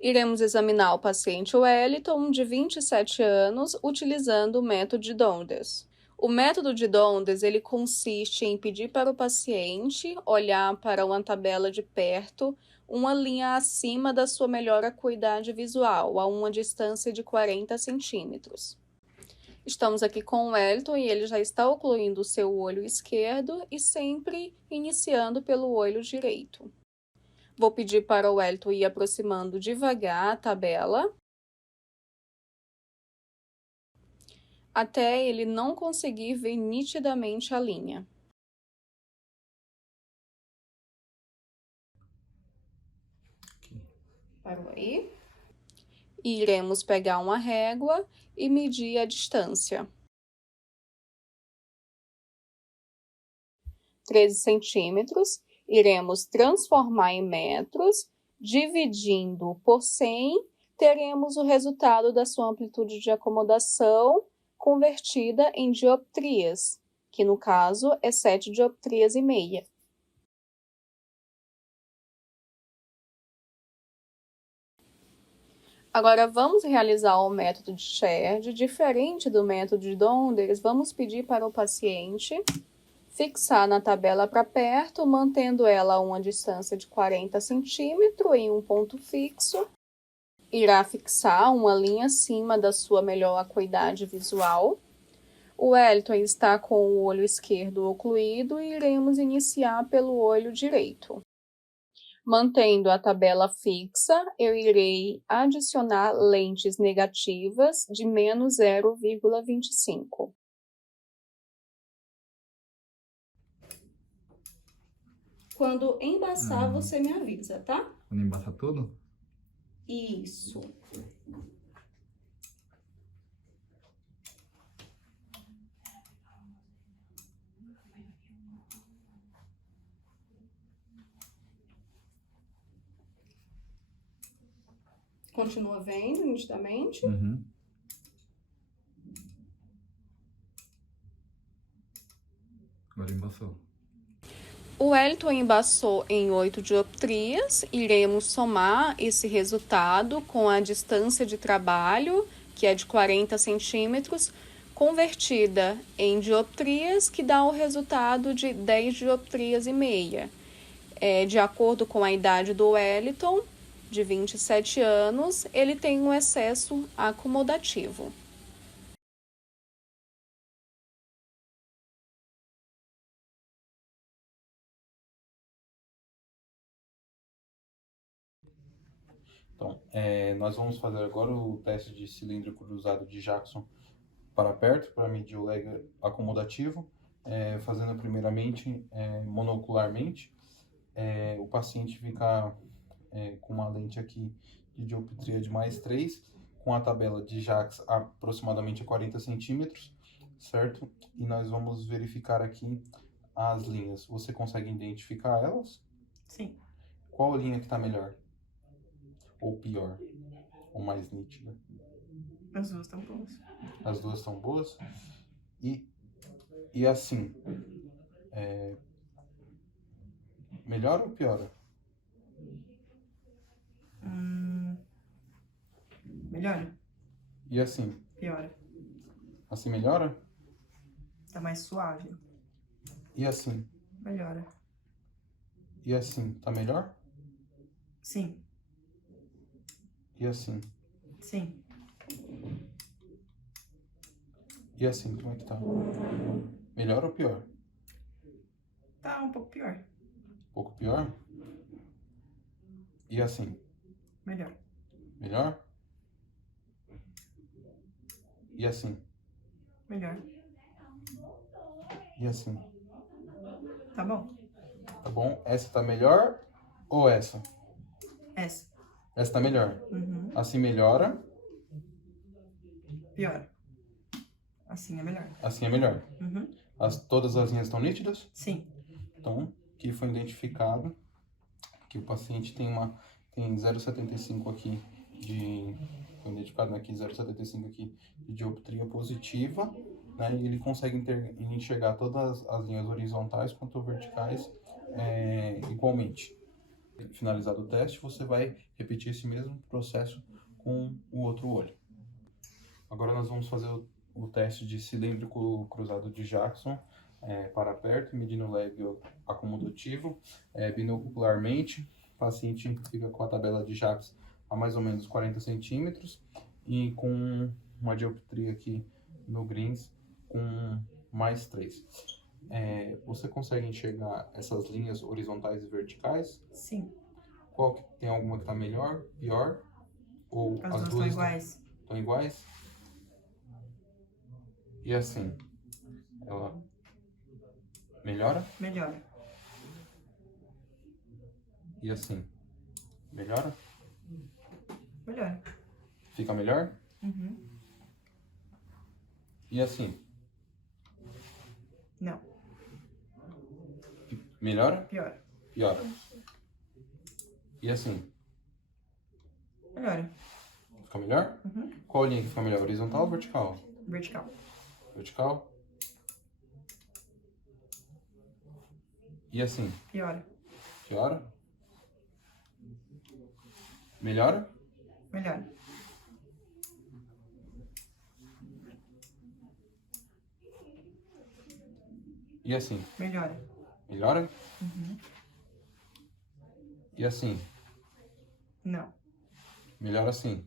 Iremos examinar o paciente Wellington, de 27 anos, utilizando o método de Dondes. O método de Dondes, ele consiste em pedir para o paciente olhar para uma tabela de perto, uma linha acima da sua melhor acuidade visual, a uma distância de 40 centímetros. Estamos aqui com o Wellington e ele já está ocluindo o seu olho esquerdo e sempre iniciando pelo olho direito. Vou pedir para o Wellington ir aproximando devagar a tabela, até ele não conseguir ver nitidamente a linha. Parou aí. E iremos pegar uma régua e medir a distância. 13 centímetros. Iremos transformar em metros, dividindo por 100, teremos o resultado da sua amplitude de acomodação convertida em dioptrias, que no caso é 7 dioptrias e meia. Agora vamos realizar o método de Sherdy. Diferente do método de Dondes, vamos pedir para o paciente fixar na tabela para perto, mantendo ela a uma distância de 40 centímetros em um ponto fixo. Irá fixar uma linha acima da sua melhor acuidade visual. O Wellington está com o olho esquerdo ocluído e iremos iniciar pelo olho direito. Mantendo a tabela fixa, eu irei adicionar lentes negativas de menos 0,25. Quando embaçar, você me avisa, tá? Quando embaçar tudo? Isso. Continua vendo nitidamente? Uhum. Agora embaçou. O Wellington embaçou em 8 dioptrias. Iremos somar esse resultado com a distância de trabalho, que é de 40 centímetros, convertida em dioptrias, que dá o resultado de 10 dioptrias e meia. De acordo com a idade do Wellington, de 27 anos, ele tem um excesso acomodativo. Então, nós vamos fazer agora o teste de cilindro cruzado de Jackson para perto, para medir o lag acomodativo, fazendo primeiramente monocularmente. O paciente fica com uma lente aqui de dioptria de mais 3, com a tabela de Jax aproximadamente a 40 centímetros, certo? E nós vamos verificar aqui as linhas. Você consegue identificar elas? Sim. Qual linha que está melhor? Ou pior? Ou mais nítida? As duas estão boas. As duas estão boas? E assim, melhora ou piora? Melhora? E assim? Piora. Assim melhora? Tá mais suave. E assim? Melhora. E assim, tá melhor? Sim. E assim? Sim. E assim, como é que tá? Melhor ou pior? Tá um pouco pior. Um pouco pior? E assim? Melhor. Melhor? E assim? Melhor. E assim? Tá bom? Tá bom? Essa tá melhor ou essa? Essa. Essa tá melhor. Uhum. Assim melhora? Piora. Assim é melhor. Assim é melhor. Uhum. Todas as linhas estão nítidas? Sim. Então, aqui foi identificado que o paciente tem 0,75 aqui foi identificado aqui 0,75 aqui de dioptria positiva, né? E ele consegue enxergar todas as linhas horizontais quanto verticais igualmente. Finalizado o teste, você vai repetir esse mesmo processo com o outro olho. Agora nós vamos fazer o teste de cilíndrico cruzado de Jackson para perto, medindo o lag acomodativo, binocularmente. O paciente fica com a tabela de Jackson a mais ou menos 40 centímetros e com uma dioptria aqui no Greens com mais 3. Você consegue enxergar essas linhas horizontais e verticais? Sim. Tem alguma que está melhor, pior? Ou As as duas duas estão iguais. estão iguais? E assim, ela melhora? Melhora. E assim, melhora? Melhora. Fica melhor? Uhum. E assim, Não. melhora? Piora. Piora. E assim, Melhora. fica melhor? Uhum. Qual linha que fica melhor, horizontal ou vertical? Vertical. Vertical. E assim, Piora. piora? Melhora? Melhora. E assim, Melhora. melhora? Uhum. E assim, Não. melhora assim.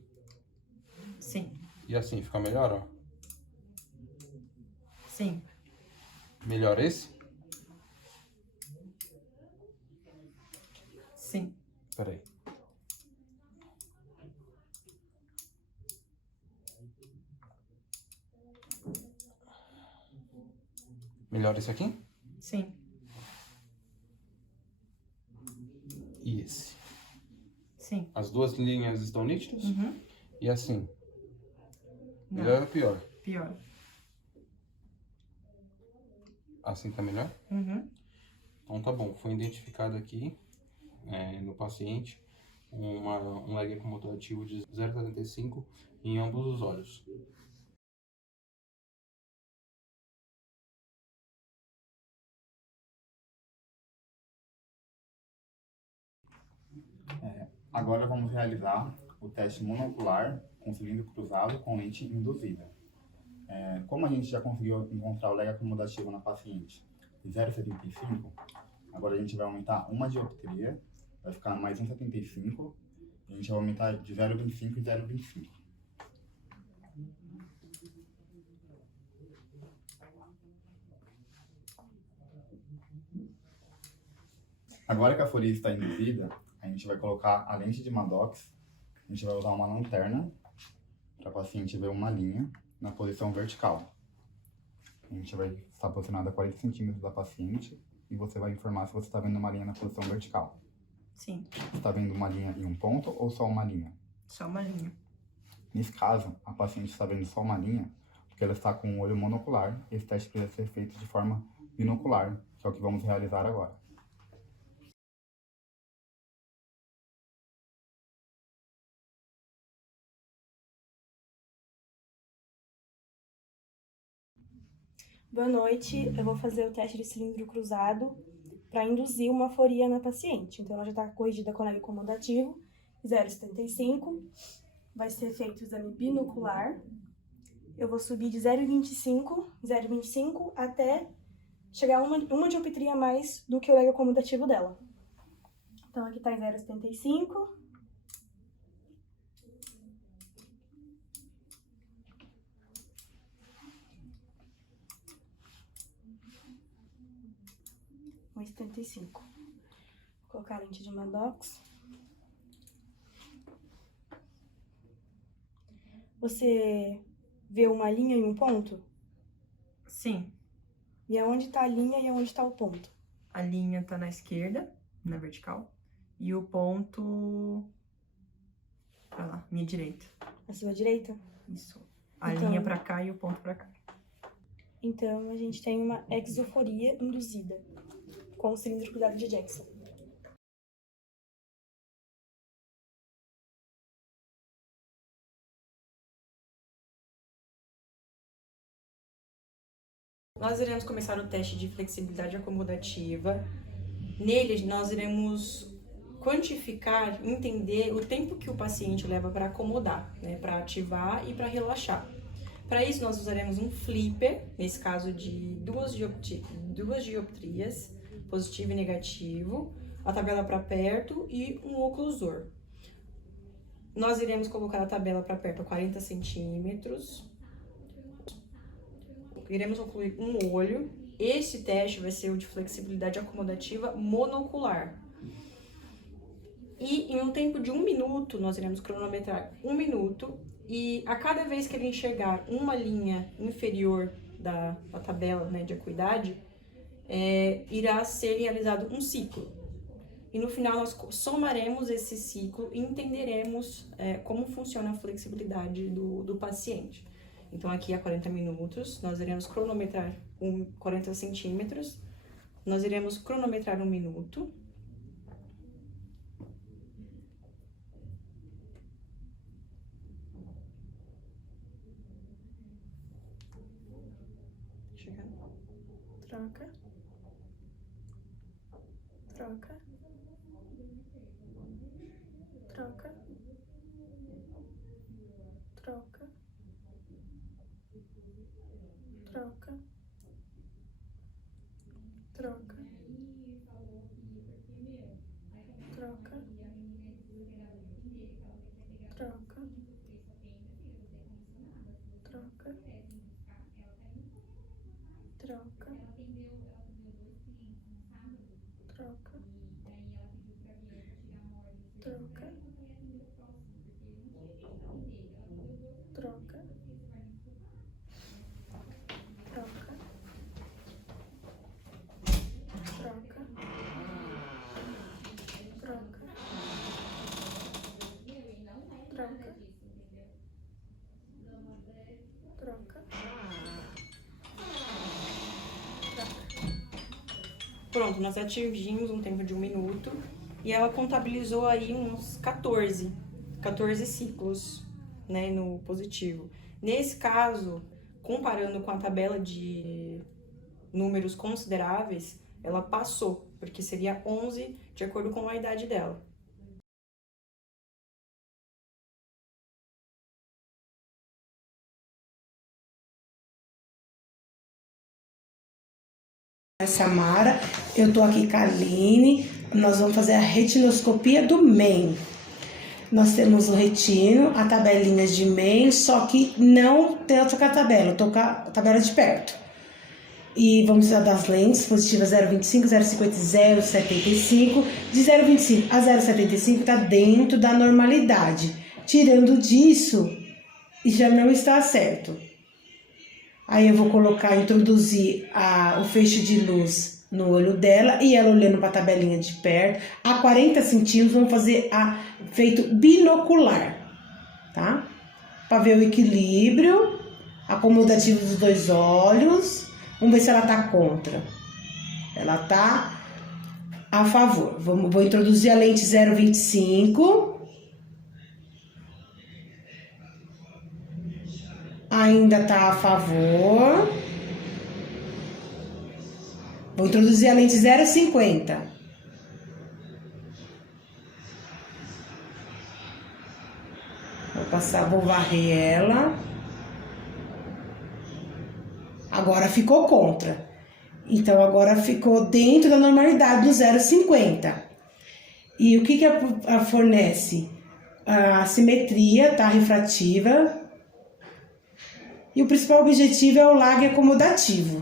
Sim. E assim, fica melhor, ó. Sim. Melhor esse? Sim. Peraí. Melhor esse aqui? Sim. E esse? Sim. As duas linhas estão nítidas? Uhum. E assim, Não. melhor ou pior? Pior. Assim tá melhor? Uhum. Então tá bom, foi identificado aqui no paciente um lag acomodativo de 0,75 em ambos os olhos. Agora vamos realizar o teste monocular com cilindro cruzado com lente induzida. Como a gente já conseguiu encontrar o lag acomodativo na paciente de 0,75, agora a gente vai aumentar uma dioptria, vai ficar mais 1,75, e a gente vai aumentar de 0,25 e 0,25. Agora que a folia está induzida, a gente vai colocar a lente de Maddox, a gente vai usar uma lanterna para a paciente ver uma linha na posição vertical. A gente vai estar posicionado a 40 centímetros da paciente e você vai informar se você está vendo uma linha na posição vertical. Sim. Você está vendo uma linha em um ponto ou só uma linha? Só uma linha. Nesse caso, a paciente está vendo só uma linha porque ela está com um olho monocular. Esse teste precisa ser feito de forma binocular, que é o que vamos realizar agora. Boa noite, eu vou fazer o teste de cilindro cruzado para induzir uma aforia na paciente. Então, ela já está corrigida com lag acomodativo, 0,75. Vai ser feito o exame binocular. Eu vou subir de 0,25 até chegar a uma dioptria a mais do que o lag acomodativo dela. Então, aqui está em 0,75. Vou colocar a lente de Maddox. Você vê uma linha e um ponto? Sim. E aonde tá a linha e aonde tá o ponto? A linha tá na esquerda, na vertical. E o ponto... pra lá, minha direita. À sua direita? Isso. A Então- linha pra cá e o ponto pra cá. Então, a gente tem uma exoforia induzida com o cilindro cruzado de Jackson. Nós iremos começar o teste de flexibilidade acomodativa. Nele, nós iremos quantificar, entender o tempo que o paciente leva para acomodar, né, para ativar e para relaxar. Para isso, nós usaremos um flipper, nesse caso de duas dioptrias, positivo e negativo, a tabela para perto e um oclusor. Nós iremos colocar a tabela para perto a 40 centímetros. Iremos incluir um olho. Este teste vai ser o de flexibilidade acomodativa monocular. E em um tempo de 1 minuto, nós iremos cronometrar 1 minuto. E a cada vez que ele enxergar uma linha inferior da tabela, né, de acuidade, irá ser realizado um ciclo. E no final nós somaremos esse ciclo e entenderemos como funciona a flexibilidade do paciente. Então aqui a 40 minutos, nós iremos cronometrar 40 centímetros, nós iremos cronometrar 1 minuto. Troca. Troca. Troca. Troca. Troca. Troca. Troca. Troca. Troca. Troca. Troca. Troca. Troca. Troca. Troca. Troca. Troca. Troca. Pronto, nós atingimos um tempo de 1 minuto e ela contabilizou aí uns 14 ciclos, né, no positivo. Nesse caso, comparando com a tabela de números consideráveis, ela passou, porque seria 11 de acordo com a idade dela. Samara, eu tô aqui com a Aline, nós vamos fazer a retinoscopia do MEN. Nós temos o retino, a tabelinha de MEN, só que não tem outra tabela, eu tô com a tabela de perto. E vamos usar das lentes positivas 0,25, 0,50 e 0,75. De 0,25 a 0,75 tá dentro da normalidade. Tirando disso, já não está certo. Aí eu vou introduzir o feixe de luz no olho dela e ela olhando para a tabelinha de perto. A 40 centímetros, vamos fazer feito binocular, tá? Para ver o equilíbrio acomodativo dos dois olhos. Vamos ver se ela tá contra. Ela tá a favor. Vou introduzir a lente 0,25. Ainda tá a favor. Vou introduzir a lente 0,50. Vou varrer ela. Agora ficou contra. Então, agora ficou dentro da normalidade do 0,50. E o que ela fornece? A simetria, tá? Refrativa. E o principal objetivo é o lag acomodativo.